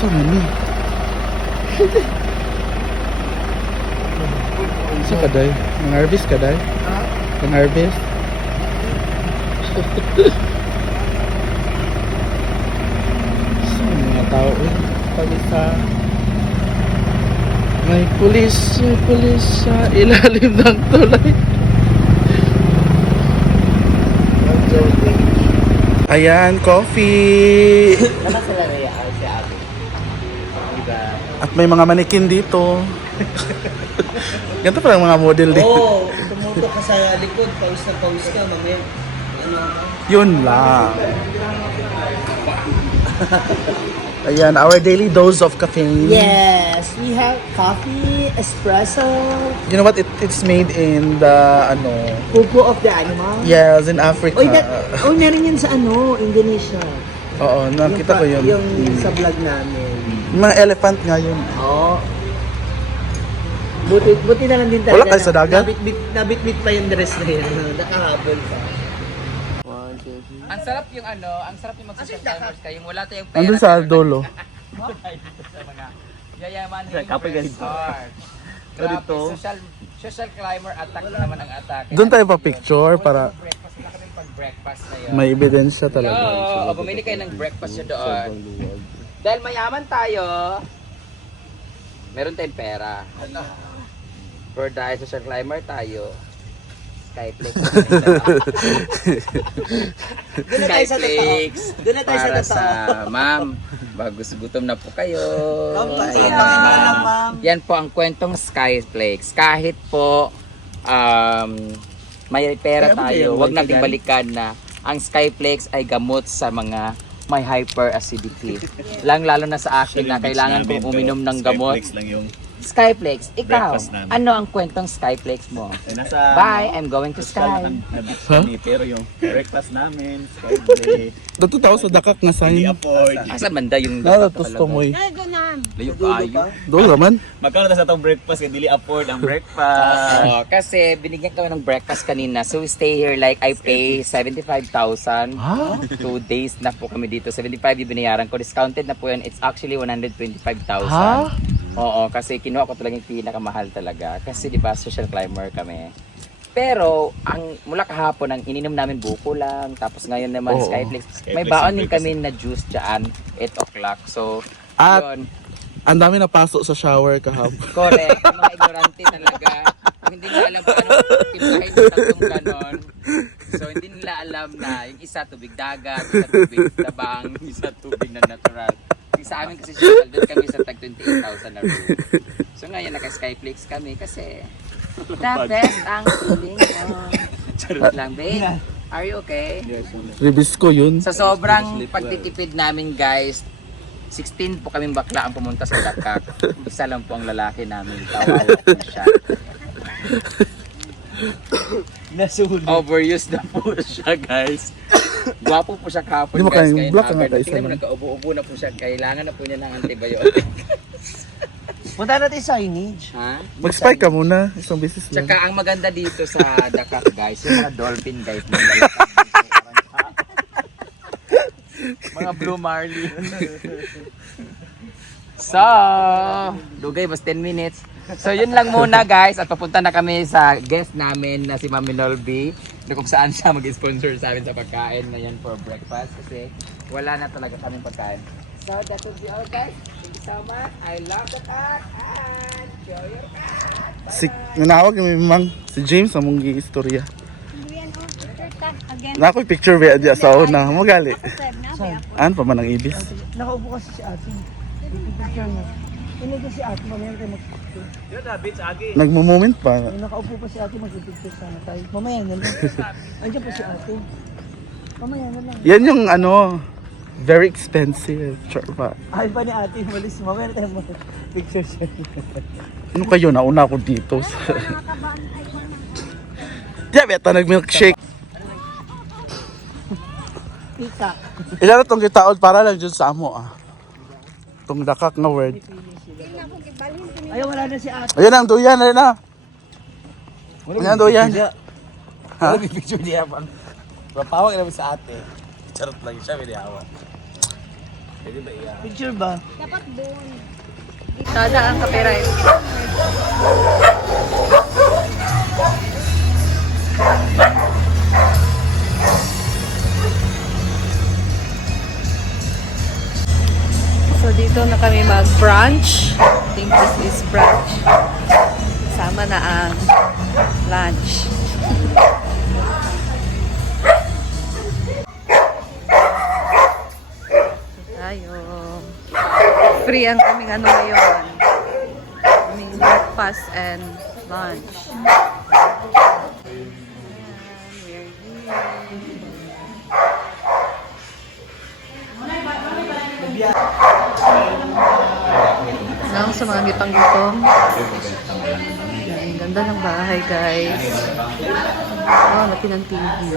Saan ni? Sa kaday? Nang-harvest kaday? Nang-harvest? Saan mga tao eh? Pag-isa. May pulis sa ilalim ng tulay. Ayan, coffee! Ano sila na si Abi? Diba? At may mga manikin dito. Ganito parang mga model dito. Oo, tumutok ka sa likod, pawis na pawis ka, mamaya. Ano? Yun lang. Ayan, our daily dose of caffeine. Yes, we have coffee, espresso, You know what? It's made in the, pupo of the animal. yes, in Africa. Meron yun sa Indonesia. Oo, nakita ko yun. Yung sa vlog namin. Mga elephant nga yun. Oo. Buti na lang din talaga. Wala kayo sa dagat? Nabitbit pa yung dress na yun. Nakahabol pa. Ang sarap yung ang sarap yung mag-social climbers kayo. Yung wala tayong pera. Andun sa dulo. Sa mga yayaman yung Kapag resort. Grabe, social climber attack naman ang attack. Doon tayo pa picture para Breakfast na kami pag-breakfast na yun. may ebidensya talaga. Oo, bumili kayo ng breakfast nyo doon. Dahil mayaman tayo, meron tayong pera. For dahil social climber tayo, Skyflex. Doon na tayo sa totoo. Skyflex. Doon na tayo sa Para totoo. sa ma'am, bagus gutom na po kayo. Ma'am. Yan po ang kwentong Skyflex. Kahit po may pera tayo, wag nating balikan na ang Skyflex ay gamot sa mga may hyperacidity. Lalo na sa akin na kailangan kong uminom ng gamot. Skyflex lang yung Skyflex, ikaw, Breakfast namin. ano ang kwentong Skyflex mo? nasa Bye, I'm going to Sky. nabit kami, pero yung breakfast namin, Skyflex, Dito tao sa dakak na hindi sign. afford. Asan banda yung Nalatusto mo eh. layo kayo? Doon naman. Magkano ta sa itong breakfast, hindi afford ang breakfast. Kasi binigyan kami ng breakfast kanina. So we stay here like I pay 75,000. Ha? 2 days na po kami dito. 75 yung binayaran ko. Discounted na po yan. It's actually 125,000. Ha? Oo, kasi kinuha ko talaga yung pinakamahal talaga. Kasi di ba social climber kami. Pero ang mula kahapon ang ininom namin buko lang. Tapos ngayon naman Oo. Skyflex. May Skyflex baon yung din kami na juice dyan. 8 o'clock. So At yun. ang dami na pasok sa shower kahapon. Correct. Yung mga ignorante talaga. Hindi nila alam kung anong timplahin ng tatlong ganon. So hindi nila alam na yung isa tubig dagat, isa tubig tabang, isa tubig na natural. Yung sa amin kasi siya, doon kami sa tag 28,000 na room. So ngayon naka-Skyflex kami kasi the best ang feeling mo. Charot lang, babe. Are you okay? Ribis ko yun. Sa sobrang pagtitipid namin guys, 16 po kaming bakla ang pumunta sa Dakak. Isa lang po ang lalaki namin. Kawawa po siya. Nasulit. Overused na po siya guys. Gwapo po siya kahapon Hindi mo guys. kayang block nga tayo Tingnan mo sa nagkaubo-ubo na po siya. Kailangan na po niya ng antibiotic. Punta natin sa signage. Ha? Mag-spike ka muna. Isang beses lang. Tsaka ang maganda dito sa Dakak guys, yung mga dolphin guys. Mga blue marlin. So, dugay mas 10 minutes. So yun lang muna guys at papunta na kami sa guest namin na si Mami Nolby na kung saan siya mag-sponsor sa amin sa pagkain na yan for breakfast kasi wala na talaga kaming pagkain. So that will be all guys. Thank you so much. I love the cat and show your cat. Si, nanawag yung mamang si James among giistorya. Na ako picture ba diya sa una. Magali. An pa man ang ibis. Nakaupo kasi si ate. Picture niya. Hindi ko si ate, mamaya tayo mag-picture. Nagmo-moment pa. Nakaupo pa si ate, mag-picture sana tayo. Mamaya na lang. Andiyan pa si ate. Mamaya na lang. Yan yung very expensive. Sure pa. Ay pa ni ate, malis. Mamaya na tayo mag-picture siya. Ano kayo? Nauna ako dito. Diya, beta nag-milkshake. Pika. Ilan na itong kitaod para lang dyan sa amo Itong dakak na word. Ay, wala na si ate. Ayan ang duyan, ayan na. Ayan ang duyan. Ha? May picture niya pa. Papawag namin sa ate. Charot lang siya, may dihawa. Picture ba? Tada ang copyright. So dito na kami mag-brunch. I think this is brunch. Sama na ang lunch. Tayo. Free ang aming ano ngayon. Aming breakfast and lunch. Ayan, we're here. Nang sa mga gipang gutom. Ang ganda ng bahay, guys. Oh, laki ng TV.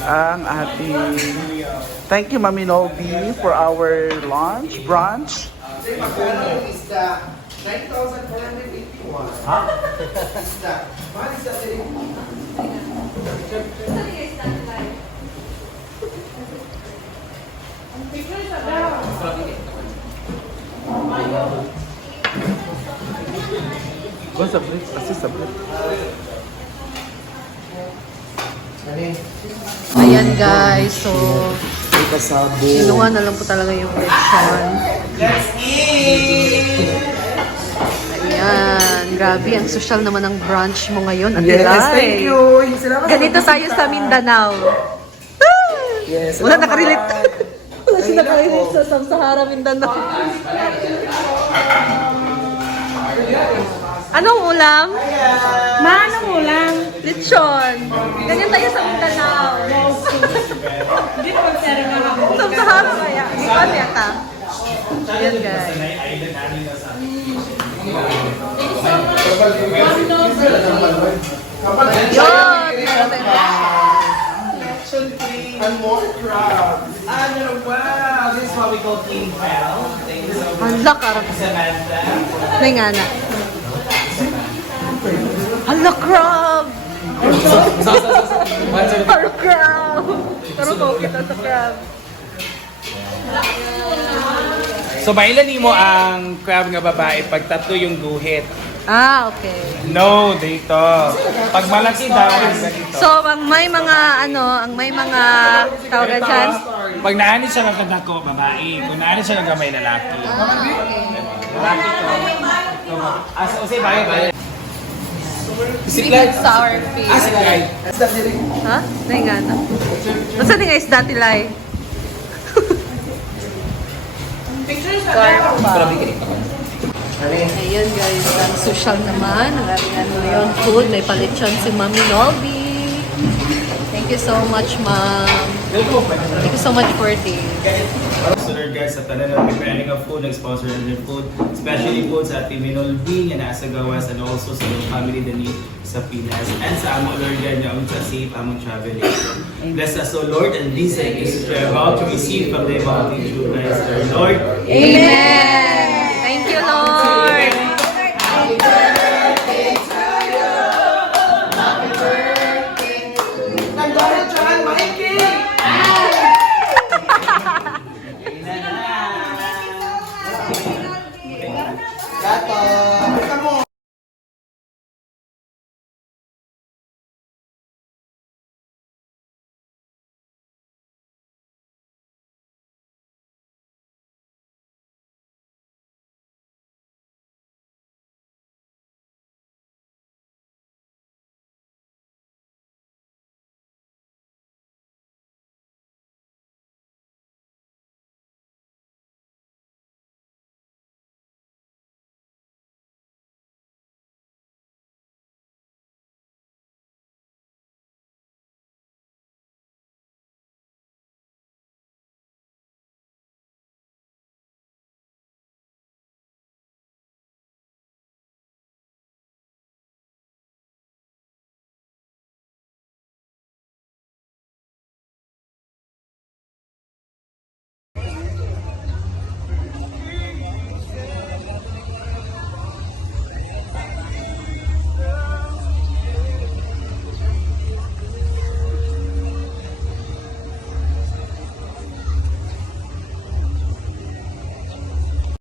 Ang ating... Thank you, Mami Nobi, for our lunch, brunch. What's up, please? Assist up, please. Ayan, guys. So, kinuha na lang po talaga yung lechon. Ayan. Grabe, ang social naman ng brunch mo ngayon. Yes, thank you. Ganito tayo sa Mindanao. Yes. Wala nakarelate. Wala siya nakarelate sa Sahara, Mindanao. Anong ulam? Ma, anong ulam? Lechon. Ganyan tayo sa Mindanao. Sa Sahara kaya. Ikan yata. Ayan, guys. Yun! And more crabs. Wow, this is what we call King Hell. Thank you so much, Hala, karap. Samantha. May nga na. Hala, crab! Hala, crab! Pero ko kita sa crab. So, bailan mo ang crab nga babae pag tatlo yung guhit. Ah, okay. No, dito. Pag malaki daw, ganito. So, ang may mga, ang may mga tawagan dyan? Pag naani siya ng kadako, babae. Kung naani siya ng gamay, lalaki. Lalaki to. As o say bayo. Sweet and sour fish. Asikay. Ha? May nga na. Basta di nga isda tilay. Ayan guys, ang social naman. Ang aming ano yung food. May palitsyon si Mami Nobi. Thank you so much, Ma'am. Thank you so much for this. So Lord guys, sa tanan ng preparing of food, nag-sponsor ng their food, especially food sa Ate Minolbi, nga nasa gawas, and also sa mga family din sa Pinas. And sa amo Lord God, yung sa safe among traveling. Bless us, O Lord, and these things we are about to receive from the bounty through Christ our Lord. Amen! Thank you, Lord! Gato.